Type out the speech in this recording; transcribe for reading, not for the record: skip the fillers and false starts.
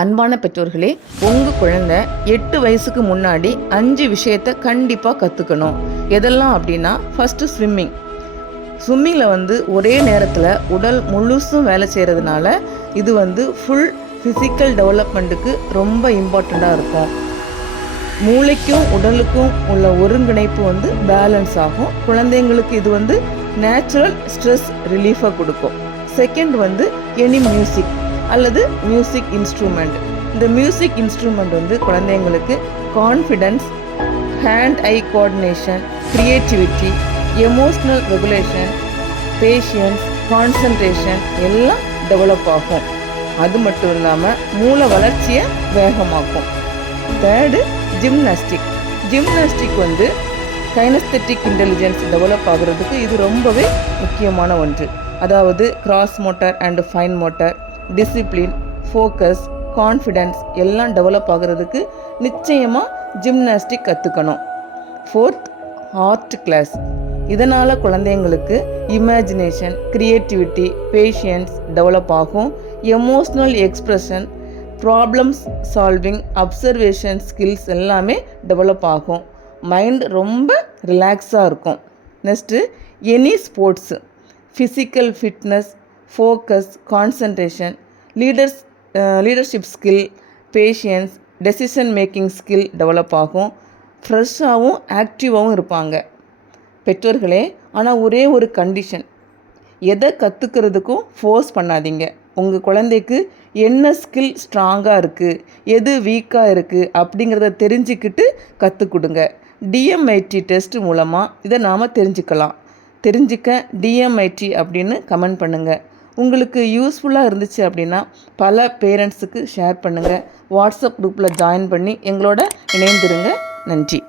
அன்பான பெற்றோர்களே, உங்கள் குழந்தை 8 வயசுக்கு முன்னாடி 5 விஷயத்தை கண்டிப்பாக கற்றுக்கணும். எதெல்லாம் அப்படின்னா, ஃபஸ்ட்டு ஸ்விம்மிங்கில் ஒரே நேரத்தில் உடல் முழுசும் வேலை செய்கிறதுனால இது ஃபுல் ஃபிசிக்கல் டெவலப்மெண்ட்டுக்கு ரொம்ப இம்பார்ட்டண்ட்டாக இருக்கும். மூளைக்கும் உடலுக்கும் உள்ள ஒருங்கிணைப்பு பேலன்ஸ் ஆகும். குழந்தைங்களுக்கு இது நேச்சுரல் ஸ்ட்ரெஸ் ரிலீஃபை கொடுக்கும். செகண்ட் எனி மியூசிக் அல்லது மியூசிக் இன்ஸ்ட்ருமெண்ட். இந்த மியூசிக் இன்ஸ்ட்ருமெண்ட் குழந்தைங்களுக்கு confidence, hand eye coordination, creativity, emotional regulation, patience, concentration எல்லாம் டெவலப் ஆகும். அது மட்டும் இல்லாமல் மூளை வளர்ச்சியை வேகமாக்கும். Third gymnastic kinesthetic intelligence develop ஆகிறதுக்கு இது ரொம்பவே முக்கியமான ஒன்று. அதாவது gross motor and fine motor, discipline, focus, confidence எல்லாம் டெவலப் ஆகிறதுக்கு நிச்சயமாக ஜிம்னாஸ்டிக் கற்றுக்கணும். Fourth, art class. இதனால் குழந்தைங்களுக்கு இமேஜினேஷன், க்ரியேட்டிவிட்டி, பேஷியன்ஸ் டெவலப் ஆகும். Emotional expression, problems solving, observation skills எல்லாமே டெவலப் ஆகும். மைண்ட் ரொம்ப ரிலாக்ஸாக இருக்கும். Next any sports, physical fitness, focus, concentration, leadership skill, patience, decision making skill develop ஆகும். ஃப்ரெஷ்ஷாகவும் ஆக்டிவாகவும் இருப்பாங்க. பெற்றோர்களே, ஆனால் ஒரே ஒரு கண்டிஷன், எதை கற்றுக்கிறதுக்கும் ஃபோர்ஸ் பண்ணாதீங்க. உங்கள் குழந்தைக்கு என்ன ஸ்கில் ஸ்ட்ராங்காக இருக்குது, எது வீக்காக இருக்குது அப்படிங்கிறத தெரிஞ்சுக்கிட்டு கற்றுக் கொடுங்க. டிஎம்ஐடி டெஸ்ட் மூலமாக இதை நாம் தெரிஞ்சுக்க டிஎம்ஐடி அப்படின்னு கமெண்ட் பண்ணுங்கள். உங்களுக்கு யூஸ்ஃபுல்லாக இருந்துச்சு அப்படின்னா பல பேரண்ட்ஸுக்கு ஷேர் பண்ணுங்கள். வாட்ஸ்அப் குரூப்பில் ஜாயின் பண்ணி எங்களோட இணைந்துருங்க. நன்றி.